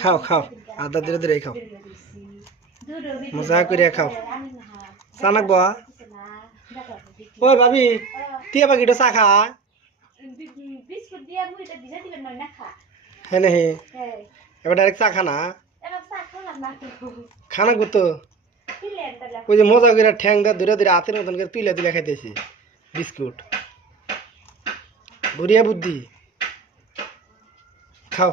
খাও খাও আদা ধীরে ধীরে খাও মজা করে খাও চানাক বা ওই ভাবি টিয়া পাখিটা চা খা বিস্কুট দিয়ে মুড়িটা ভিজা দিবেন না খা হ্যাঁ হে এবার ডাইরেক্ট চা খানা এবার চা খেলাম না খানা গুতো ওই যে মজা করে ঠ্যাং দা ধীরে ধীরে হাতের মতন করে তুলে তুলে খাইতেছি বিস্কুট বুড়িয়া বুদ্ধি খাও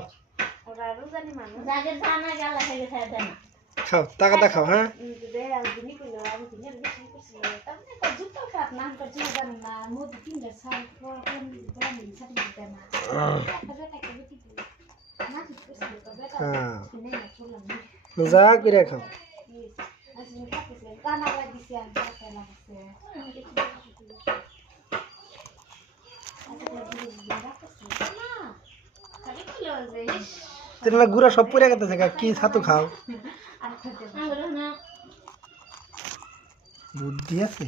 খাও টাকাটা খাও হ্যাঁ মজা করে খাও গুড়া সব পরে গেছে কি ছাতু খাও বুদ্ধি আছে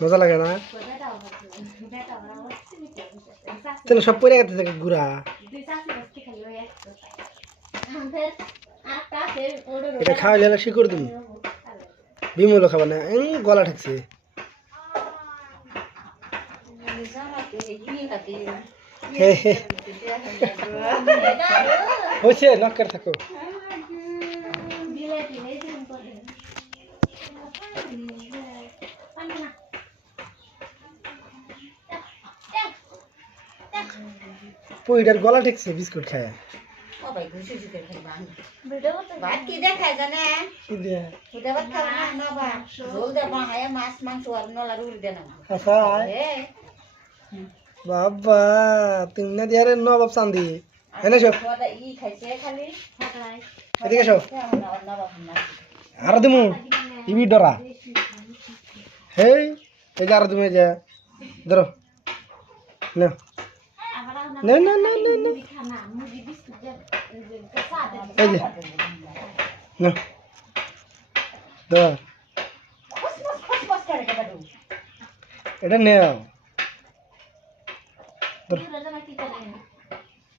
মজা লাগে না তেল সব পরে গেছে গুড়া এটা খাওয়াইলে হলে শিকড় তুমি বিমল খাবা না গলা ঠেকছে হয়েছে নক্কার থাকো পইটার গলা ঠেকছে বিস্কুট খায় বাবা তুমি না দিয়ে নবাব চান্দি এদিকে এসো আরো দিমু ইবি ডরা হেই এই যে আরো তুমি যে ধরো না না না না না না এই যে না ধর এটা নেও ধর